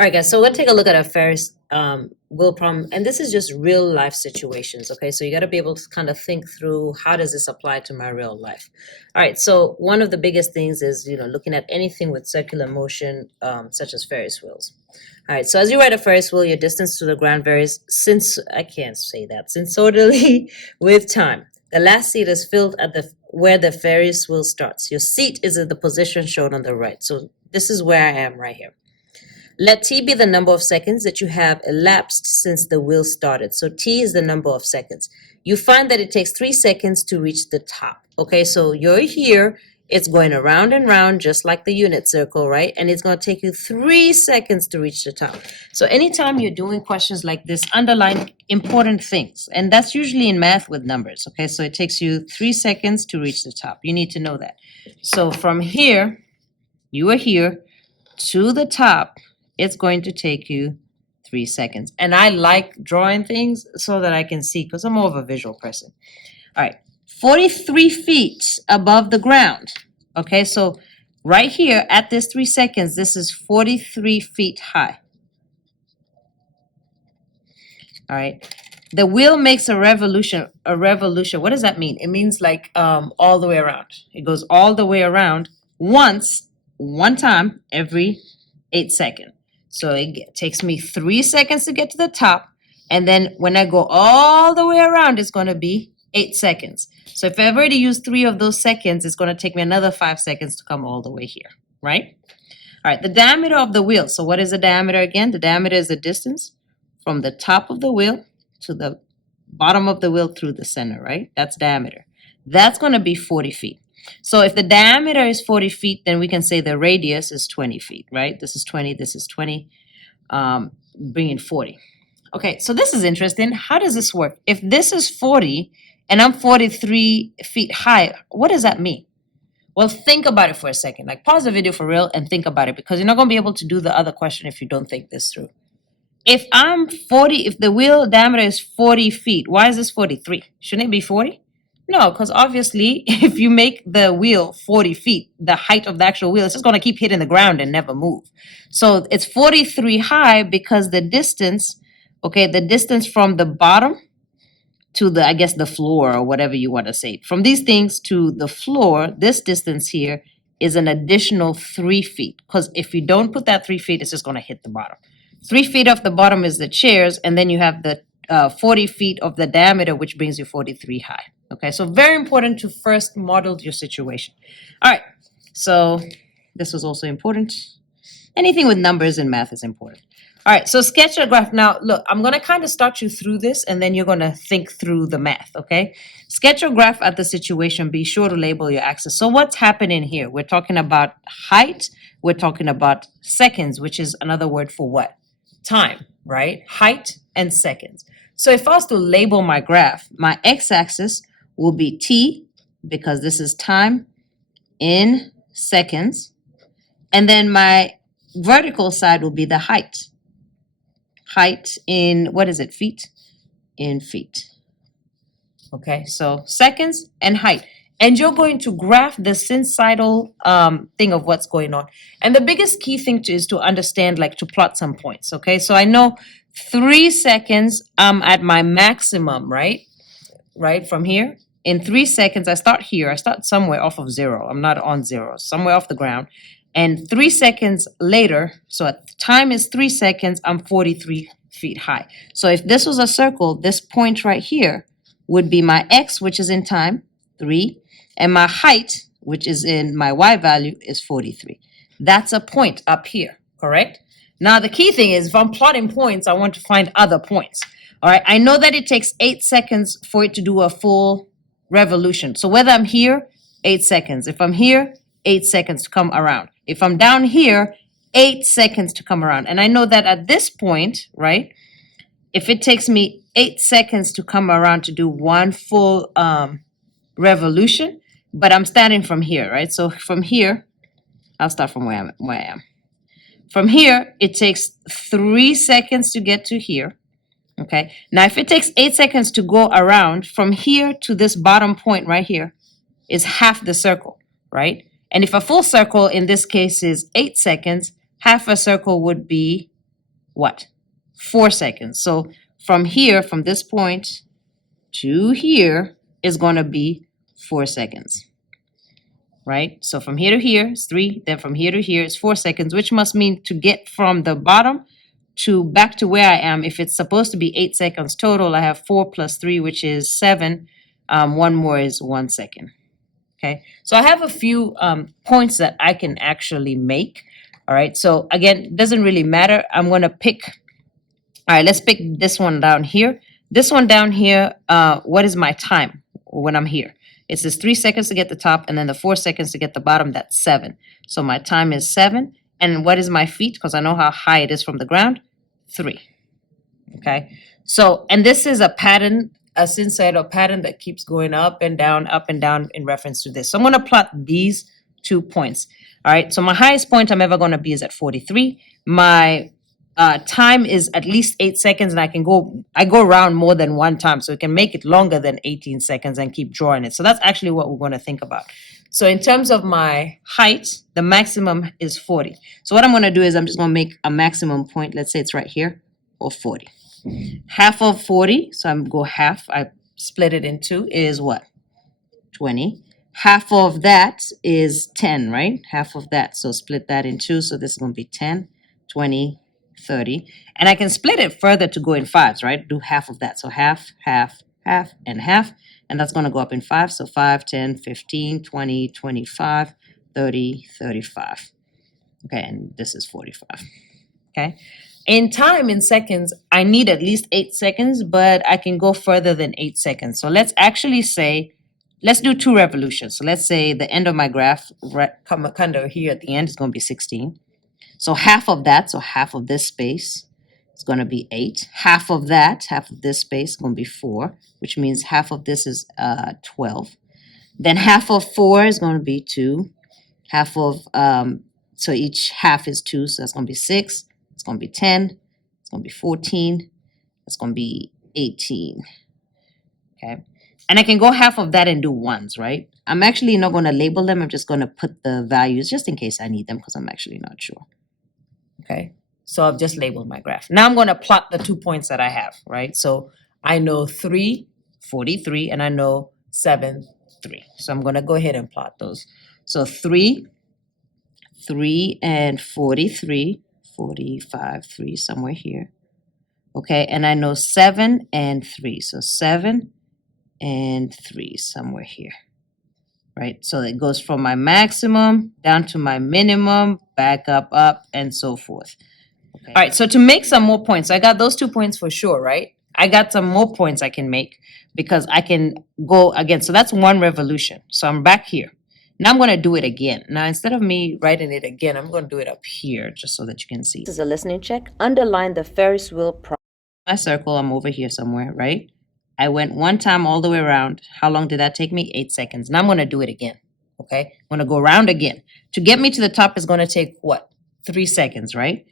All right, guys. So we're gonna take a look at a Ferris wheel problem, and this is just real life situations. Okay, so you got to be able to kind of think through how does this apply to my real life. All right. So one of the biggest things is looking at anything with circular motion, such as Ferris wheels. All right. So as you ride a Ferris wheel, your distance to the ground varies since I can't say that sensorially with time. The last seat is filled at the where the Ferris wheel starts. Your seat is at the position shown on the right. So this is where I am right here. Let t be the number of seconds that you have elapsed since the wheel started. So t is the number of seconds. You find that it takes 3 seconds to reach the top. Okay, so you're here. It's going around and round just like the unit circle, right? And it's going to take you 3 seconds to reach the top. So anytime you're doing questions like this, underline important things. And that's usually in math with numbers. Okay, so it takes you 3 seconds to reach the top. You need to know that. So from here, you are here to the top. It's going to take you 3 seconds. And I like drawing things so that I can see because I'm more of a visual person. All right, 43 feet above the ground. Okay, so right here at this 3 seconds, this is 43 feet high. All right, the wheel makes a revolution. What does that mean? It means like all the way around. It goes all the way around one time every 8 seconds. So it takes me 3 seconds to get to the top. And then when I go all the way around, it's going to be 8 seconds. So if I've already used 3 of those seconds, it's going to take me another 5 seconds to come all the way here, right? All right, the diameter of the wheel. So what is the diameter again? The diameter is the distance from the top of the wheel to the bottom of the wheel through the center, right? That's diameter. That's going to be 40 feet. So if the diameter is 40 feet, then we can say the radius is 20 feet, right? This is 20, this is 20, bringing 40. Okay, so this is interesting. How does this work? If this is 40 and I'm 43 feet high, what does that mean? Well, think about it for a second. Like pause the video for real and think about it because you're not going to be able to do the other question if you don't think this through. If the wheel diameter is 40 feet, why is this 43? Shouldn't it be 40? No, because obviously if you make the wheel 40 feet, the height of the actual wheel, it's just going to keep hitting the ground and never move. So it's 43 high because the distance from the bottom to the floor or whatever you want to say. From these things to the floor, this distance here is an additional 3 feet. Because if you don't put that 3 feet, it's just going to hit the bottom. 3 feet off the bottom is the chairs, and then you have the 40 feet of the diameter, which brings you 43 high. Okay, so very important to first model your situation. All right, so this was also important. Anything with numbers and math is important. All right, so sketch a graph. Now, look, I'm going to kind of start you through this, and then you're going to think through the math, okay? Sketch a graph at the situation. Be sure to label your axis. So what's happening here? We're talking about height. We're talking about seconds, which is another word for what? Time, right? Height and seconds. So if I was to label my graph, my x-axis will be t, because this is time in seconds. And then my vertical side will be the height. Height in, feet? In feet. Okay, so seconds and height. And you're going to graph the sinusoidal thing of what's going on. And the biggest key thing is to understand, like to plot some points, okay? So I know 3 seconds, I'm at my maximum, right? Right, from here. In 3 seconds, I start here. I start somewhere off of 0. I'm not on 0, somewhere off the ground. And 3 seconds later, so at the time is 3 seconds, I'm 43 feet high. So if this was a circle, this point right here would be my x, which is in time, 3, and my height, which is in my y value, is 43. That's a point up here, correct? Now, the key thing is if I'm plotting points, I want to find other points. All right, I know that it takes 8 seconds for it to do a full revolution. So whether I'm here, 8 seconds. If I'm here, 8 seconds to come around. If I'm down here, 8 seconds to come around. And I know that at this point, right, if it takes me 8 seconds to come around to do one full revolution, but I'm standing from here, right? So from here, I'll start from where I am. From here, it takes 3 seconds to get to here. Okay, now if it takes 8 seconds to go around from here to this bottom point right here is half the circle, right? And if a full circle in this case is 8 seconds, half a circle would be what? 4 seconds. So from here, from this point to here is going to be 4 seconds, right? So from here to here is 3, then from here to here is 4 seconds, which must mean to get from the bottom to back to where I am, if it's supposed to be 8 seconds total, I have 4 plus 3, which is 7. One more is 1 second. Okay, so I have a few points that I can actually make. All right, so again, it doesn't really matter. I'm going to pick, all right, let's pick this one down here. This one down here, what is my time when I'm here? It says 3 seconds to get the top and then the 4 seconds to get the bottom. That's 7. So my time is 7. And what is my feet? Because I know how high it is from the ground. 3. Okay, so, and this is a pattern, a sinusoidal pattern that keeps going up and down in reference to this. So I'm going to plot these 2 points. All right, so my highest point I'm ever going to be is at 43. My time is at least 8 seconds, and I go around more than one time, so it can make it longer than 18 seconds and keep drawing it. So that's actually what we're going to think about. So in terms of my height, the maximum is 40. So what I'm going to do is I'm just going to make a maximum point. Let's say it's right here, or 40. Half of 40, so I'm go half. I split it in 2 is what? 20. Half of that is 10, right? Half of that. So split that in 2. So this is going to be 10, 20, 30. And I can split it further to go in 5s, right? Do half of that. So half, half, half, and half. And that's going to go up in 5. So 5, 10, 15, 20, 25, 30, 35. Okay, and this is 45. Okay. In time, in seconds, I need at least 8 seconds, but I can go further than 8 seconds. So let's actually say, let's do 2 revolutions. So let's say the end of my graph, kind of here at the end, is going to be 16. So half of that, so half of this space is going to be 8. Half of that, half of this space is going to be 4, which means half of this is 12. Then half of 4 is going to be 2. Half of, so each half is 2, so that's going to be 6. It's going to be 10. It's going to be 14. It's going to be 18. Okay. And I can go half of that and do 1s, right? I'm actually not going to label them. I'm just going to put the values just in case I need them because I'm actually not sure. Okay. So I've just labeled my graph. Now I'm going to plot the 2 points that I have, right? So I know 3, 43, and I know 7, 3. So I'm going to go ahead and plot those. So 3, 3, and 43. 45, 3, somewhere here. Okay, and I know 7 and 3. So 7 and 3, somewhere here. Right, so it goes from my maximum down to my minimum, back up, and so forth. Okay. All right, so to make some more points, I got those 2 points for sure, right? I got some more points I can make because I can go again. So that's 1 revolution. So I'm back here. Now I'm going to do it again. Now, instead of me writing it again, I'm going to do it up here just so that you can see. This is a listening check. Underline the Ferris wheel problem. My circle, I'm over here somewhere, right? I went 1 time all the way around. How long did that take me? 8 seconds. Now I'm going to do it again, okay? I'm going to go around again. To get me to the top is going to take, what? 3 seconds, right?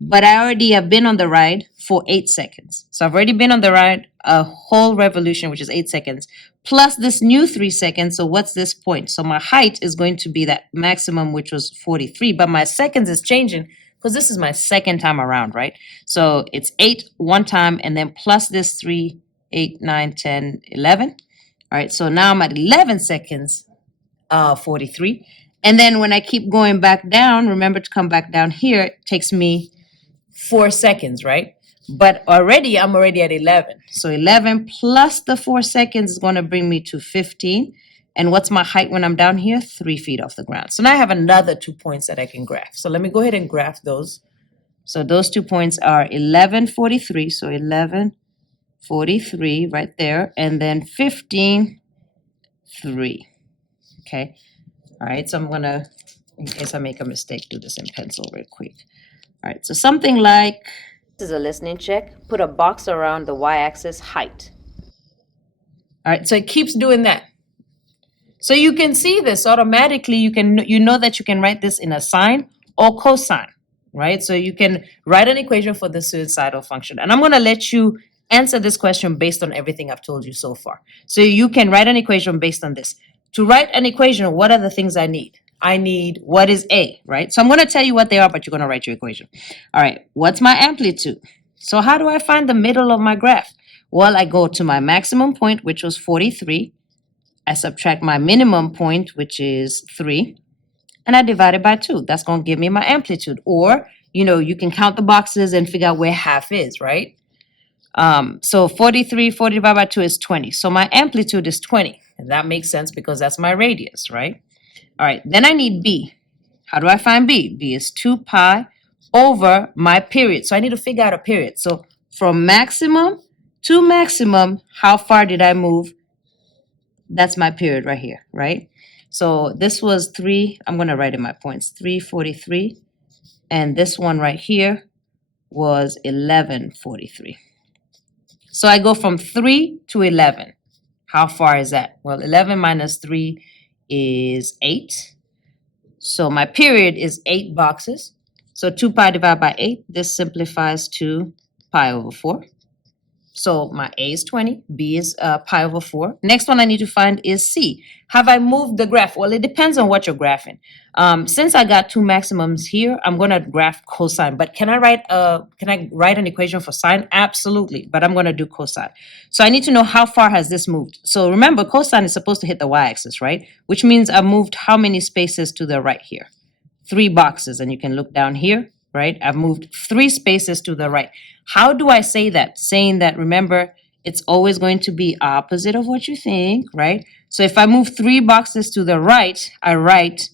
But I already have been on the ride for 8 seconds. So I've already been on the ride a whole revolution, which is 8 seconds, plus this new 3 seconds. So what's this point? So my height is going to be that maximum, which was 43, but my seconds is changing because this is my second time around, right? So it's 8 1 time and then plus this 3, 8, 9, 10, 11. All right, so now I'm at 11 seconds, 43. And then when I keep going back down, remember to come back down here, it takes me 4 seconds, right? But I'm already at 11. So 11 plus the 4 seconds is going to bring me to 15. And what's my height when I'm down here? 3 feet off the ground. So now I have another 2 points that I can graph. So let me go ahead and graph those. So those 2 points are 11:43. So 11:43 right there. And then 15:3. Okay. All right. So I'm going to, in case I make a mistake, do this in pencil real quick. All right. So something like, This is a listening check. Put a box around the y-axis height. all right. So it keeps doing that. So you can see this automatically. You know that you can write this in a sine or cosine, right? So you can write an equation for the sinusoidal function. And I'm going to let you answer this question based on everything I've told you so far. So you can write an equation based on this. To write an equation, what are the things I need? I need what is A, right? So I'm going to tell you what they are, but you're going to write your equation. All right, what's my amplitude? So how do I find the middle of my graph? Well, I go to my maximum point, which was 43. I subtract my minimum point, which is 3, and I divide it by 2. That's going to give me my amplitude. Or, you can count the boxes and figure out where half is, right? So 40 divided by 2 is 20. So my amplitude is 20. And that makes sense because that's my radius, right? All right, then I need B. How do I find B? B is 2 pi over my period. So I need to figure out a period. So from maximum to maximum, how far did I move? That's my period right here, right? So this was 3, I'm going to write in my points, 343. And this one right here was 1143. So I go from 3 to 11. How far is that? Well, 11 minus 3 is 8. So my period is 8 boxes. So 2 pi divided by 8, this simplifies to pi over 4. So my A is 20, B is pi over 4. Next one I need to find is C. Have I moved the graph? Well, it depends on what you're graphing. Since I got 2 maximums here, I'm going to graph cosine. But can I write an equation for sine? Absolutely, but I'm going to do cosine. So I need to know how far has this moved. So remember, cosine is supposed to hit the y-axis, right? Which means I've moved how many spaces to the right here? 3 boxes, and you can look down here, right? I've moved 3 spaces to the right. How do I say that? Saying that, remember, it's always going to be opposite of what you think, right? So if I move 3 boxes to the right, I write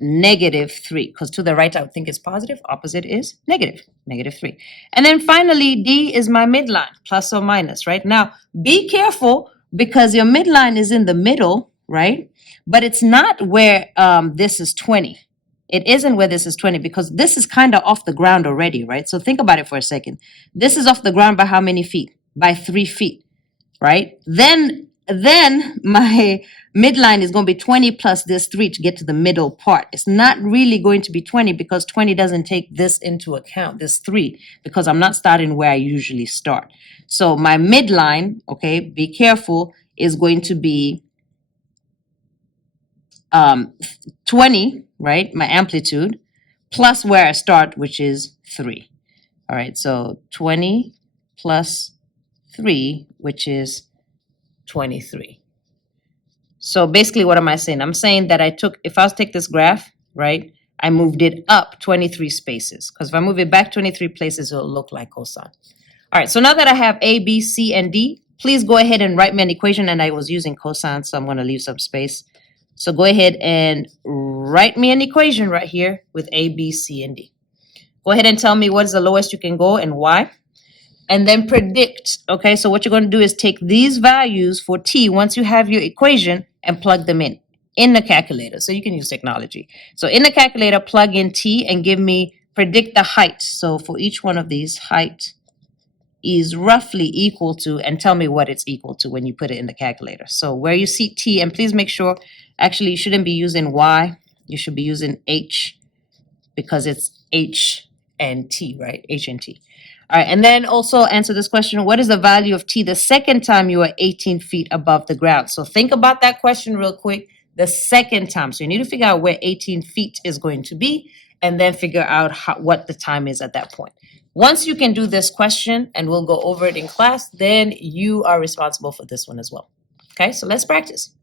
-3, because to the right I would think it's positive, opposite is negative, -3. And then finally, D is my midline, plus or minus, right? Now, be careful because your midline is in the middle, right? But it's not where this is 20. It isn't where this is 20 because this is kind of off the ground already, right? So think about it for a second. This is off the ground by how many feet? By 3 feet, right? Then my midline is going to be 20 plus this 3 to get to the middle part. It's not really going to be 20 because 20 doesn't take this into account, this 3, because I'm not starting where I usually start. So my midline, okay, be careful, is going to be 20, right? My amplitude, plus where I start, which is 3. All right, so 20 plus 3, which is 23. So basically, what am I saying? I'm saying that if I was to take this graph, right, I moved it up 23 spaces. Because if I move it back 23 places, it'll look like cosine. All right, so now that I have A, B, C, and D, please go ahead and write me an equation. And I was using cosine, so I'm going to leave some space. So go ahead and write me an equation right here with A, B, C, and D. Go ahead and tell me what is the lowest you can go and why. And then predict, okay? So what you're going to do is take these values for T once you have your equation and plug them in the calculator. So you can use technology. So in the calculator, plug in T and predict the height. So for each one of these, height is roughly equal to, and tell me what it's equal to when you put it in the calculator. So where you see T, and please make sure, actually you shouldn't be using Y, you should be using H because it's H and T, right? H and T. All right, and then also answer this question, what is the value of T the second time you are 18 feet above the ground? So think about that question real quick, the second time. So you need to figure out where 18 feet is going to be and then figure out what the time is at that point. Once you can do this question, and we'll go over it in class, then you are responsible for this one as well. Okay, so let's practice.